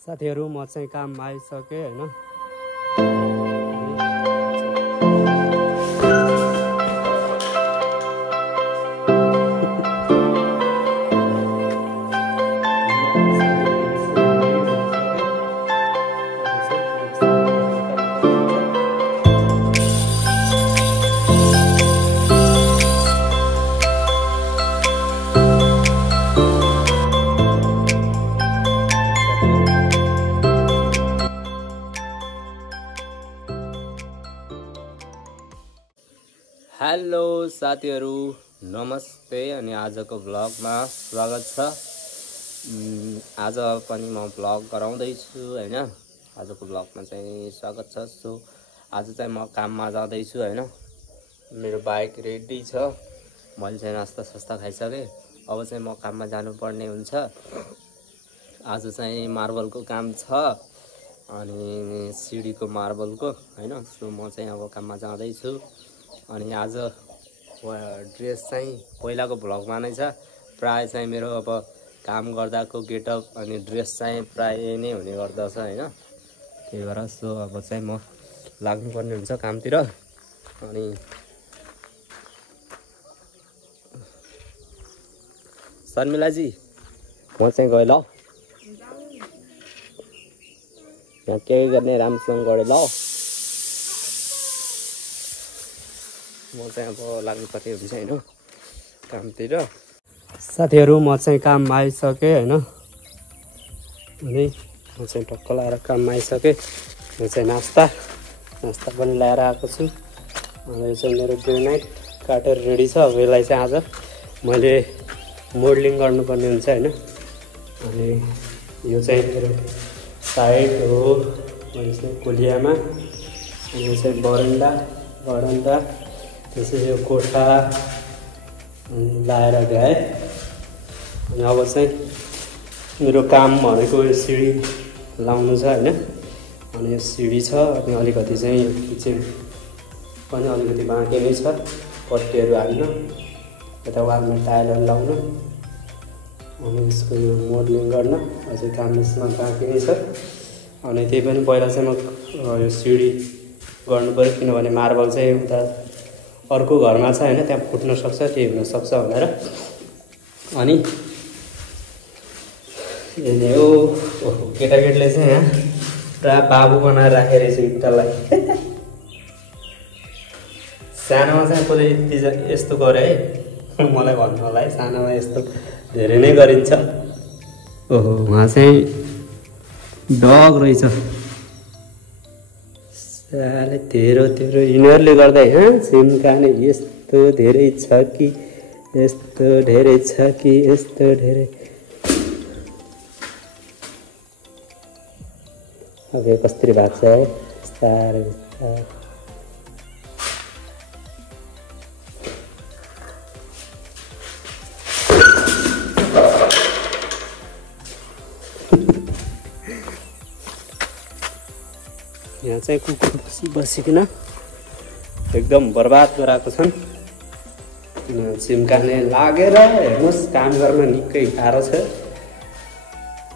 साथीहरु म चाहिँ काममा आइसके हैन। हेलो साथीहरु, नमस्ते अनि आजको भ्लगमा स्वागत छ। आज पनि म भ्लग गराउँदै छु हैन। आजको भ्लगमा चाहिँ स्वागत छ। सो आज चाहिँ म काममा जाँदै छु हैन। मेरो बाइक रेडी छ। मैले चाहिँ नास्ता सस्ता खाइसके। अब चाहिँ म काममा जानुपर्ने हुन्छ। आज चाहिँ मार्बलको काम छ अनि सिडीको मार्बलको हैन। सो म चाहिँ अब काममा जाँदै छु। अनि आज ड्रेस चाहिँ पहिलाको भ्लगमा नै छ। प्राय चाहिँ मेरो अब काम गर्दाको गेटअप अनि ड्रेस चाहिँ प्राय नै हुने गर्दछ हैन। त्यही भएर सो अब चाहिँ म लाग्नुपर्ने हुन्छ कामतिर। अनि शर्मिलाजी म चाहिँ गए ल। यहाँ के गर्ने राम्रोसँग गरे ल। म चाहिँ अब लाग्नुपर्ने हुन्छ हैन कामतिर। साथीहरु म चाहिँ काममा आइसके हैन। अनि म चाहिँ टक्क लाएर काममा आइसके। यो चाहिँ नास्ता पनि ल्याएर आएको छु। अनि यो चाहिँ मेरो ग्रेनाइट काटेर रेडी छ। अब यसलाई चाहिँ आज मैले मोडलिङ गर्नुपर्ने हुन्छ हैन। अनि यो चाहिँ मेरो साइड हो मैले चाहिँ कोलियामा। अनि यो चाहिँ बरन्डा त्यसैले यो कोठा लाएर गए। अनि अब चाहिँ मेरो काम भनेको यो सिडी लाउनु छ हैन। अनि यो सिडी छ अनि अलिकति चाहिँ यो किचन पनि अलिकति बाँकी नै छ। पट्टीहरू हाल्नु, यता वालमा टाइलहरू लाउनु, अनि यसको यो मोडलिङ गर्न अझै काम यसमा बाँकी नै छ। अनि त्यही पनि पहिला चाहिँ म यो सिडी गर्नु पर्यो, किनभने मार्बल चाहिँ उता अर्को घरमा छ हैन, त्यहाँ फुट्न सक्छ, त्यही हुन सक्छ भनेर। अनि यही हो केटाकेटीले चाहिँ यहाँ पुरा बाबु बनाएर राखेर रहेछ इन्टरलाई। सानोमा चाहिँ कसले यस्तो गरे है, मलाई भन्नु होला है। सानोमा यस्तो धेरै नै गरिन्छ। ओहो उहाँ चाहिँ डग रहेछ। साले तेरो यिनीहरूले गर्दा सिमकाने यस्तो धेरै छ कि यस्तो धेरै छ कि यस्तो धेरै। अब यो कसरी भएको छ है बिस्तारै बिस्तारै। यहाँ चाहिँ कुकुर बसिकन एकदम बर्बाद गराएको छन्। सिमकाने लागेर हेर्नुहोस् काम गर्न निकै गाह्रो छ।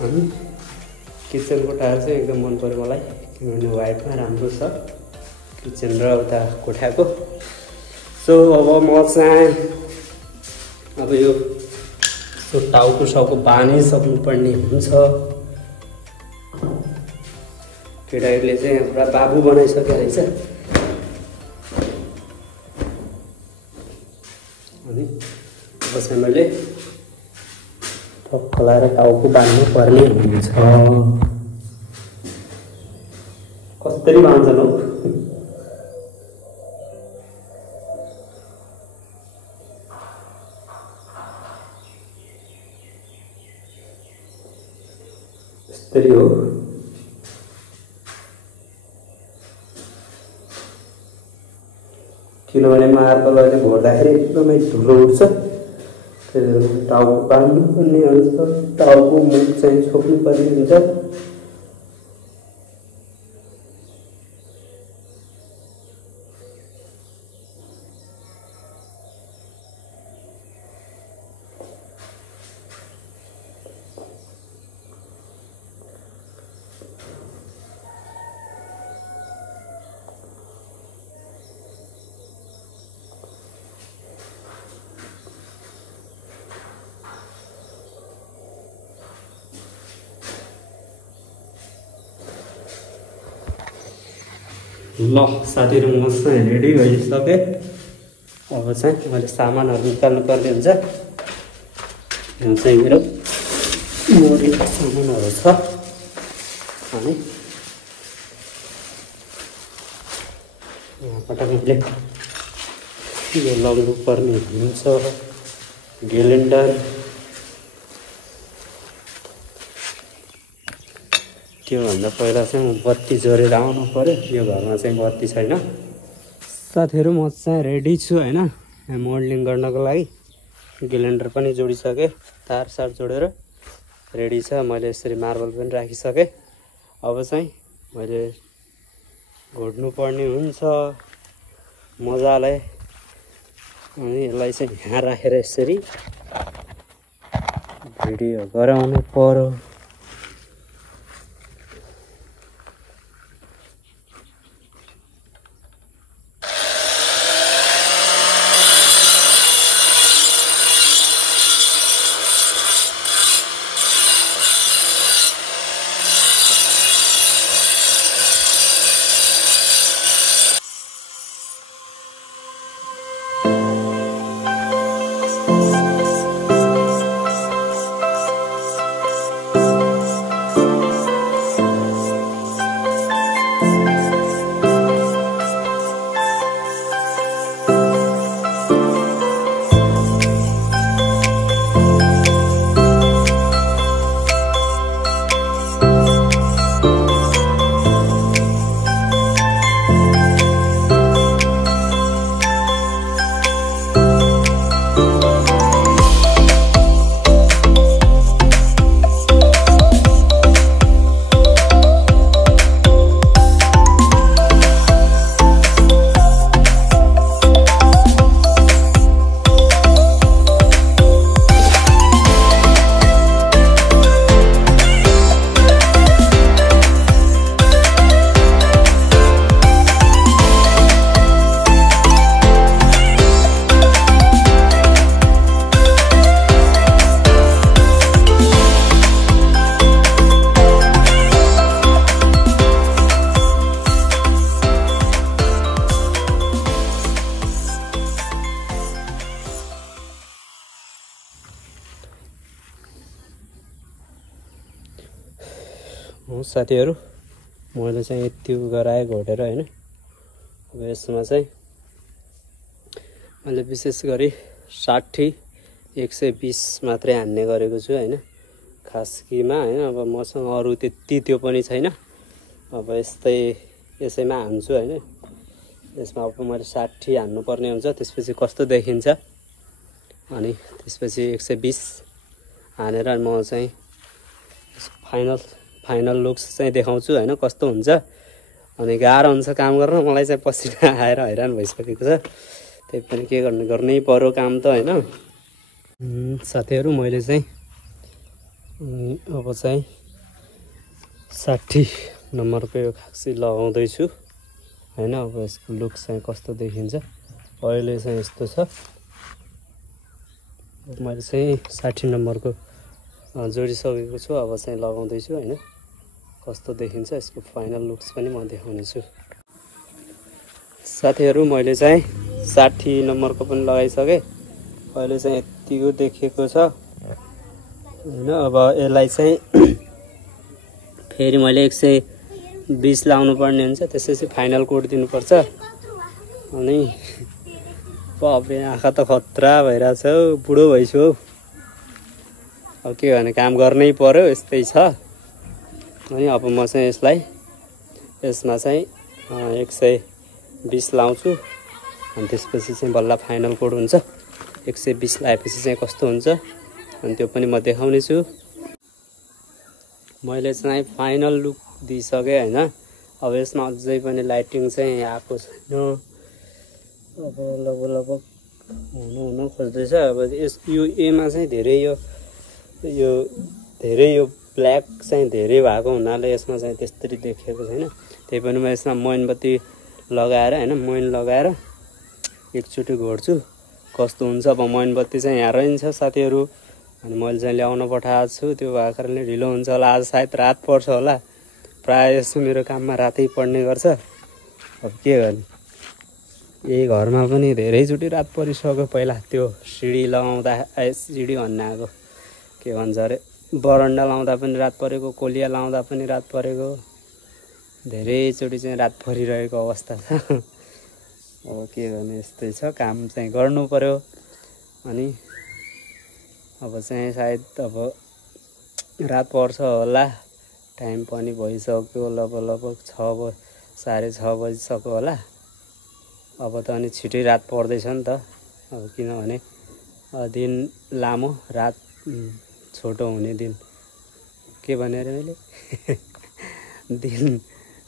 अनि किचन कोठाहरू चाहिँ एकदम मन पर्यो मलाई, किनभने वाइटमा राम्रो छ किचन र उता कोठाको। सो अब म चाहिँ अब यो टाउको बानिसक्नुपर्ने हुन्छ। केटाकेटीले चाहिँ पुरा बाबु बनाइसक्यो रहेछ। अनि अब चाहिँ मैले ठक्क लाएर टाउको बान्नु पर्ने हुन्छ। कसरी बान्छन् हौ। यस्तरी हो। किनभने मार्बल अहिले घोर्दाखेरि एकदमै धुलो उठ्छ। त्यही भएर टाउको बान्नु पर्ने हुन्छ। टाउको मुख चाहिँ छोप्नु पर्ने हुन्छ। ल साथीहरु म चाहिँ रेडी भइसके। अब चाहिँ मैले सामानहरु निकाल्नु पर्ने हुन्छ। यहाँ चाहिँ मेरो मोडीको सामानहरु छ अनि यहाँबाट मैले यो लगाउनु पर्ने हुन्छ ग्यालेन्डर। त्योभन्दा पहिला चाहिँ म बत्ती जोडेर आउनु पर्यो। यो घरमा चाहिँ बत्ती छैन। साथीहरु म चाहिँ रेडी छु हैन मोडलिङ गर्नको लागि। ग्यालेन्डर पनि जोडिसके, तार सार जोडेर रेडी छ। मैले यसरी मार्बल पनि राखिसके। अब चाहिँ मैले घोड्नु पर्ने हुन्छ मजाले। अनि यसलाई चाहिँ यहाँ राखेर यसरी भिडियो गराउनु पर्यो। साथीहरु मैले चाहिँ यति गराए घोडेर हैन। अब यसमा चाहिँ मैले विशेष गरी 60-120 मात्रै हान्ने गरेको छु हैन खासकीमा हैन। अब मसँग अरु त्यति त्यो पनि छैन। अब यसैमा हान्छु हैन। यसमा अब मैले 60 हान्नु पर्ने हुन्छ। त्यसपछि कस्तो देखिन्छ अनि त्यसपछि 120 हानेर म चाहिँ फाइनल लुक्स चाहिँ देखाउँछु हैन कस्तो हुन्छ। अनि गाह्रो हुन्छ काम गर्न। मलाई चाहिँ पसिना आएर हैरान भइसकेको छ। त्यही पनि के गर्नै पर्यो काम त हैन। साथीहरु मैले चाहिँ अब चाहिँ 60 नम्बरको यो खाक्सी लगाउँदै छु हैन। अब यसको लुक चाहिँ कस्तो देखिन्छ अहिले चाहिँ यस्तो छ। मैले चाहिँ 60 नम्बरको जोडिसकेको छु। अब चाहिँ लगाउँदै छु हैन कस्तो देखिन्छ। यसको फाइनल लुक्स पनि म देखाउने छु। साथीहरु मैले चाहिँ 60 नम्बरको पनि लगाइसके। अहिले चाहिँ यतिको देखेको छ हैन। अब यसलाई चाहिँ फेरि मैले 120 लाउनु पर्ने हुन्छ। त्यसपछि फाइनल कोड दिनुपर्छ। अनि बाबरे आँखा त खतरा भइराछ हौ। बुढो भइसु हौ। अब के गर्ने काम गर्नै पर्यो यस्तै छ। अनि अब म चाहिँ यसमा चाहिँ 120 लाउँछु। अनि त्यसपछि चाहिँ बल्ल फाइनल कोड हुन्छ। 120 लाएपछि चाहिँ कस्तो हुन्छ अनि त्यो पनि म देखाउने छु। मैले चाहिँ फाइनल लुक दिइसके हैन। अब यसमा अझै पनि लाइटिङ चाहिँ आएको छैन। अब लगभग हुन खोज्दैछ। अब यो एमा चाहिँ धेरै यो ब्ल्याक चाहिँ धेरै भएको हुनाले यसमा चाहिँ त्यस्तरी देखेको छैन। त्यही पनि म यसमा मोमबत्ती लगाएर हैन मोइन लगाएर एकचोटि घोड्छु कस्तो हुन्छ। अब मोमबत्ती चाहिँ यहाँ रहन्छ साथीहरु। अनि मैले चाहिँ ल्याउन पठाएको छु। त्यो भएको कारणले ढिलो हुन्छ होला। आज सायद रात पर्छ होला। प्राय जसो मेरो काममा रातै पर्ने गर्छ। अब के गर्ने। यही घरमा पनि धेरैचोटि रात परिसक्यो। पहिला त्यो सिडी लगाउँदा सिडी भन्न आएको के भन्छ अरे बरन्डा लाउँदा पनि रात परेको, कोलिया लाउँदा पनि रात परेको, धेरैचोटि चाहिँ रात परिरहेको अवस्था छ। अब के गर्ने, यस्तै छ, काम चाहिँ गर्नु पर्यो। अनि अब चाहिँ सायद अब रात पर्छ होला, टाइम पनि भइसक्यो, लगभग 6:30 बजिसक्यो होला। अब त अनि छिटै रात पर्दैछ नि त। अब किनभने दिन लामो रात छोटो हुने दिन, के भने अरे मैले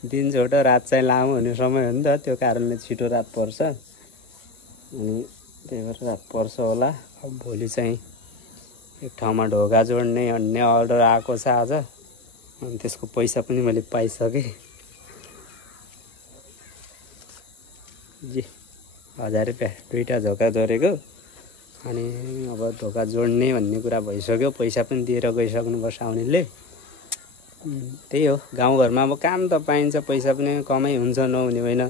दिन छोटो रात चाहिँ लामो हुने समय हो नि त, त्यो कारणले छिटो रात पर्छ। अनि त्यही भएर रात पर्छ होला। अब भोलि चाहिँ एक ठाउँमा ढोका जोड्ने भन्ने अर्डर आएको छ आज। अनि त्यसको पैसा पनि मैले पाइसकेँ। 1000 रुपियाँ दुईवटा ढोका जोडेको। अनि अब ढोका जोड्ने भन्ने कुरा भइसक्यो, पैसा पनि दिएर गइसक्नुपर्छ आउनेले। त्यही हो, गाउँघरमा अब काम त पाइन्छ, पैसा पनि कमै हुन्छ, नहुने होइन।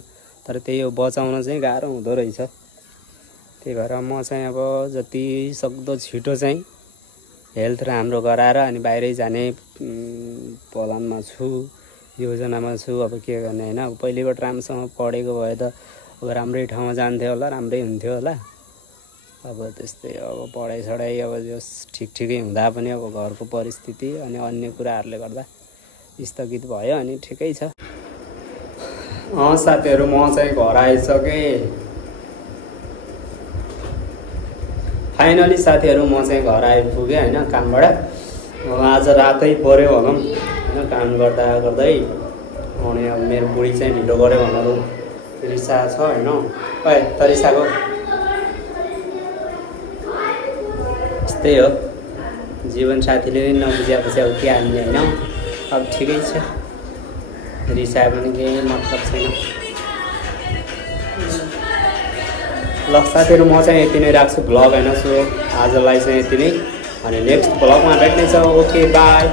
तर त्यही हो, बचाउन चाहिँ गाह्रो हुँदो रहेछ। त्यही भएर म चाहिँ अब जति सक्दो छिटो चाहिँ हेल्थ राम्रो गराएर अनि बाहिरै जाने प्लानमा छु, योजनामा छु। अब के गर्ने होइन, अब पहिलेबाट राम्रोसँग पढेको भए त अब राम्रै ठाउँमा जान्थ्यो होला, राम्रै हुन्थ्यो होला। अब त्यस्तै अब पढाइ अब जस ठिकै हुँदा पनि अब घरको परिस्थिति अनि अन्य कुराहरूले गर्दा स्थगित भयो। अनि ठिकै छ। साथीहरू, म चाहिँ घर आइसकेँ फाइनली। साथीहरू, म चाहिँ घर आइपुगेँ होइन कामबाट। आज रातै पऱ्यो भनौँ होइन, काम गर्दा गर्दै। अनि अब मेरो बुढी चाहिँ ढिलो गऱ्यो भनेर रिसा छ होइन। त रिसाको यस्तै हो, जीवन साथीले नै नबुझेपछि अब के हाल्ने होइन। अब ठिकै छ, रिसाए पनि केही मतलब छैन। ल साथीहरू, म चाहिँ यति नै राख्छु भ्लग होइन। सो आजलाई चाहिँ यति नै, अनि नेक्स्ट भ्लगमा भेट्नेछौँ। Okay by.